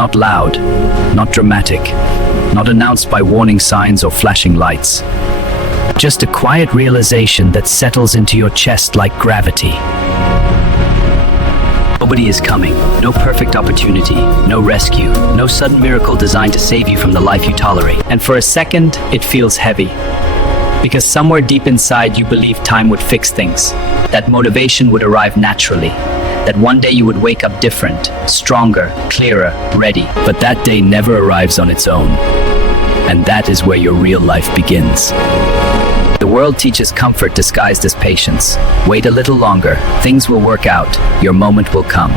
Not loud, not dramatic, not announced by warning signs or flashing lights. Just a quiet realization that settles into your chest like gravity. Nobody is coming. No perfect opportunity, no rescue, no sudden miracle designed to save you from the life you tolerate. And for a second, it feels heavy. Because somewhere deep inside you believe time would fix things, that motivation would arrive naturally, that one day you would wake up different, stronger, clearer, ready. But that day never arrives on its own. And that is where your real life begins. The world teaches comfort disguised as patience. Wait a little longer, things will work out, your moment will come.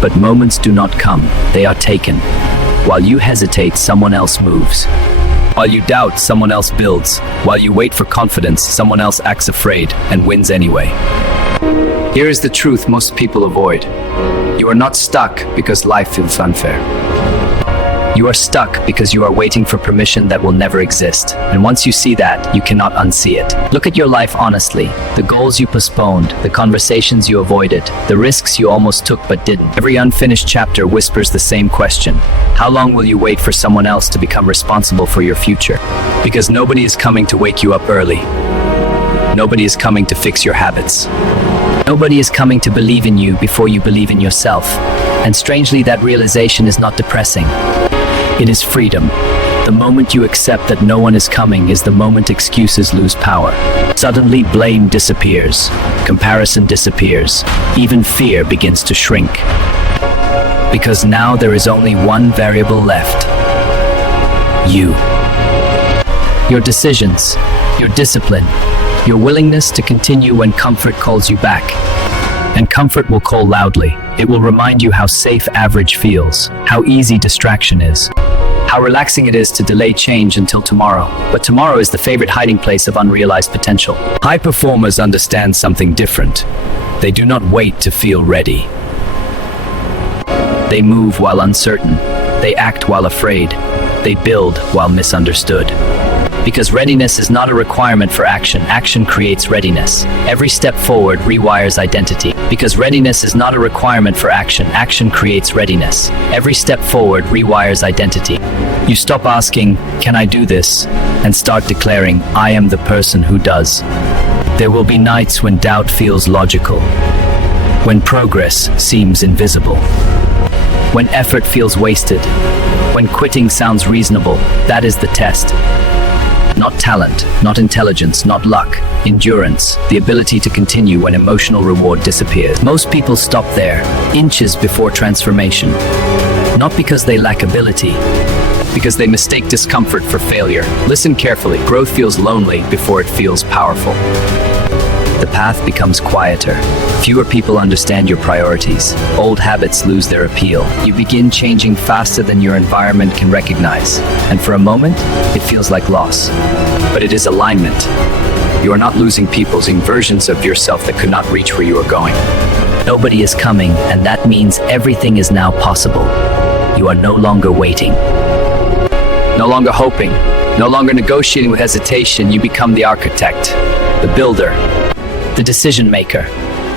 But moments do not come, they are taken. While you hesitate, someone else moves. While you doubt, someone else builds. While you wait for confidence, someone else acts afraid and wins anyway. Here is the truth most people avoid. You are not stuck because life feels unfair. You are stuck because you are waiting for permission that will never exist. And once you see that, you cannot unsee it. Look at your life honestly. The goals you postponed, the conversations you avoided, the risks you almost took but didn't. Every unfinished chapter whispers the same question. How long will you wait for someone else to become responsible for your future? Because nobody is coming to wake you up early. Nobody is coming to fix your habits. Nobody is coming to believe in you before you believe in yourself. And strangely, that realization is not depressing. It is freedom. The moment you accept that no one is coming is the moment excuses lose power. Suddenly, blame disappears. Comparison disappears. Even fear begins to shrink. Because now there is only one variable left. You. Your decisions, your discipline, your willingness to continue when comfort calls you back. And comfort will call loudly. It will remind you how safe average feels, how easy distraction is, how relaxing it is to delay change until tomorrow. But tomorrow is the favorite hiding place of unrealized potential. High performers understand something different. They do not wait to feel ready. They move while uncertain. They act while afraid. They build while misunderstood. Because readiness is not a requirement for action. Action creates readiness. Every step forward rewires identity. Because readiness is not a requirement for action. Action creates readiness. Every step forward rewires identity. You stop asking, "Can I do this?" and start declaring, "I am the person who does." There will be nights when doubt feels logical, when progress seems invisible, when effort feels wasted, when quitting sounds reasonable. That is the test. Not talent, not intelligence, not luck, endurance, the ability to continue when emotional reward disappears. Most people stop there, inches before transformation. Not because they lack ability, because they mistake discomfort for failure. Listen carefully. Growth feels lonely before it feels powerful. The path becomes quieter. Fewer people understand your priorities. Old habits lose their appeal. You begin changing faster than your environment can recognize. And for a moment, it feels like loss. But it is alignment. You are not losing people, losing versions of yourself that could not reach where you are going. Nobody is coming, and that means everything is now possible. You are no longer waiting. No longer hoping. No longer negotiating with hesitation. You become the architect, the builder, the decision maker.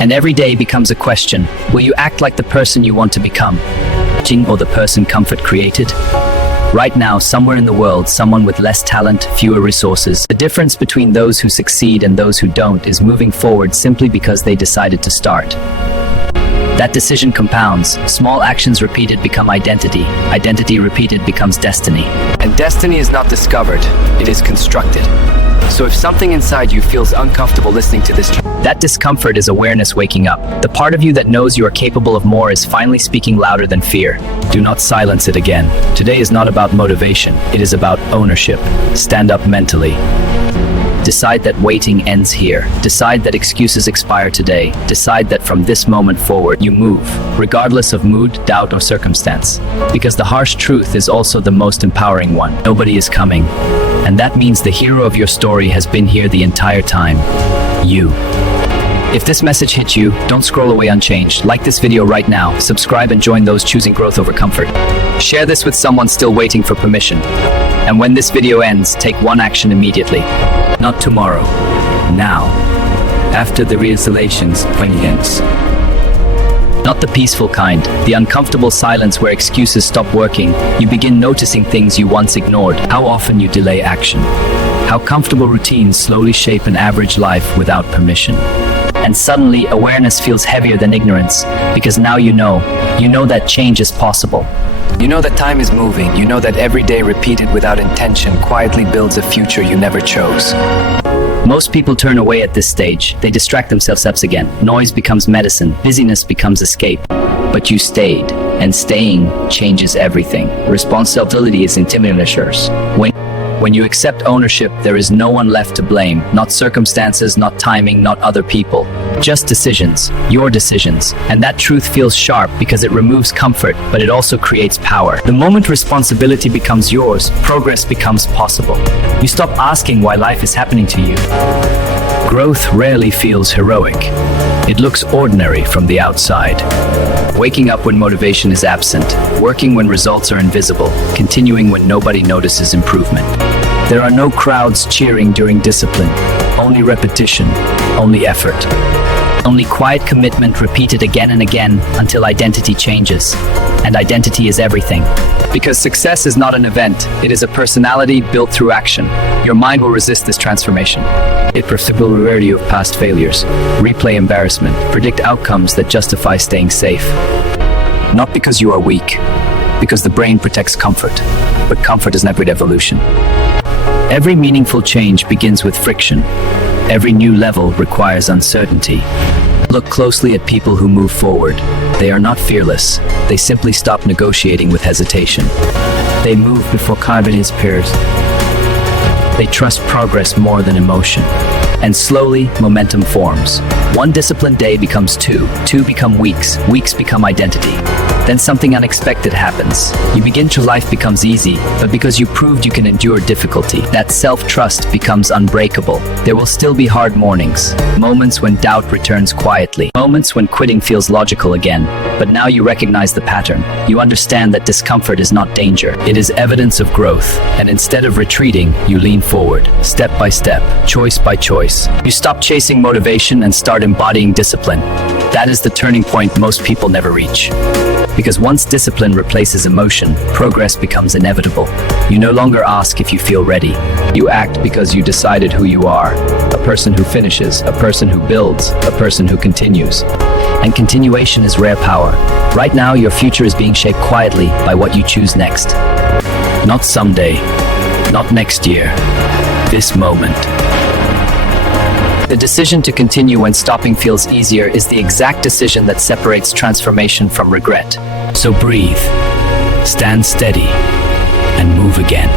And every day becomes a question. Will you act like the person you want to become? Or the person comfort created? Right now, somewhere in the world, someone with less talent, fewer resources. The difference between those who succeed and those who don't is moving forward simply because they decided to start. That decision compounds. Small actions repeated become identity. Identity repeated becomes destiny. And destiny is not discovered, it is constructed. So if something inside you feels uncomfortable listening to this, that discomfort is awareness waking up. The part of you that knows you are capable of more is finally speaking louder than fear. Do not silence it again. Today is not about motivation. It is about ownership. Stand up mentally. Decide that waiting ends here. Decide that excuses expire today. Decide that from this moment forward, you move, regardless of mood, doubt, or circumstance. Because the harsh truth is also the most empowering one. Nobody is coming. And that means the hero of your story has been here the entire time. You. If this message hit you, don't scroll away unchanged. Like this video right now, subscribe and join those choosing growth over comfort. Share this with someone still waiting for permission. And when this video ends, take one action immediately. Not tomorrow. Now. After the realizations, when it ends. Not the peaceful kind, the uncomfortable silence where excuses stop working. You begin noticing things you once ignored, how often you delay action, how comfortable routines slowly shape an average life without permission. And suddenly, awareness feels heavier than ignorance, because now you know that change is possible. You know that time is moving. You know that every day repeated without intention quietly builds a future you never chose. Most people turn away at this stage. They distract themselves again. Noise becomes medicine. Busyness becomes escape. But you stayed, and staying changes everything. Responsibility is intimidating. When you accept ownership, there is no one left to blame. Not circumstances, not timing, not other people. Just decisions, your decisions. And that truth feels sharp because it removes comfort, but it also creates power. The moment responsibility becomes yours, progress becomes possible. You stop asking why life is happening to you. Growth rarely feels heroic. It looks ordinary from the outside. Waking up when motivation is absent, working when results are invisible, continuing when nobody notices improvement. There are no crowds cheering during discipline, only repetition, only effort. Only quiet commitment repeated again and again until identity changes. And identity is everything. Because success is not an event, it is a personality built through action. Your mind will resist this transformation. It perceives the rarity of past failures, replay embarrassment, predict outcomes that justify staying safe. Not because you are weak, because the brain protects comfort, but comfort is never evolution. Every meaningful change begins with friction. Every new level requires uncertainty. Look closely at people who move forward. They are not fearless. They simply stop negotiating with hesitation. They move before confidence appears. They trust progress more than emotion. And slowly, momentum forms. One disciplined day becomes two become weeks, weeks become identity. Then something unexpected happens. You begin to life becomes easy, but because you proved you can endure difficulty, that self-trust becomes unbreakable. There will still be hard mornings, moments when doubt returns quietly, moments when quitting feels logical again. But now you recognize the pattern. You understand that discomfort is not danger. It is evidence of growth. And instead of retreating, you lean forward, step by step, choice by choice. You stop chasing motivation and start embodying discipline. That is the turning point most people never reach. Because once discipline replaces emotion, progress becomes inevitable. You no longer ask if you feel ready. You act because you decided who you are. A person who finishes, a person who builds, a person who continues. And continuation is rare power. Right now, your future is being shaped quietly by what you choose next. Not someday, not next year, this moment. The decision to continue when stopping feels easier is the exact decision that separates transformation from regret. So breathe, stand steady, and move again.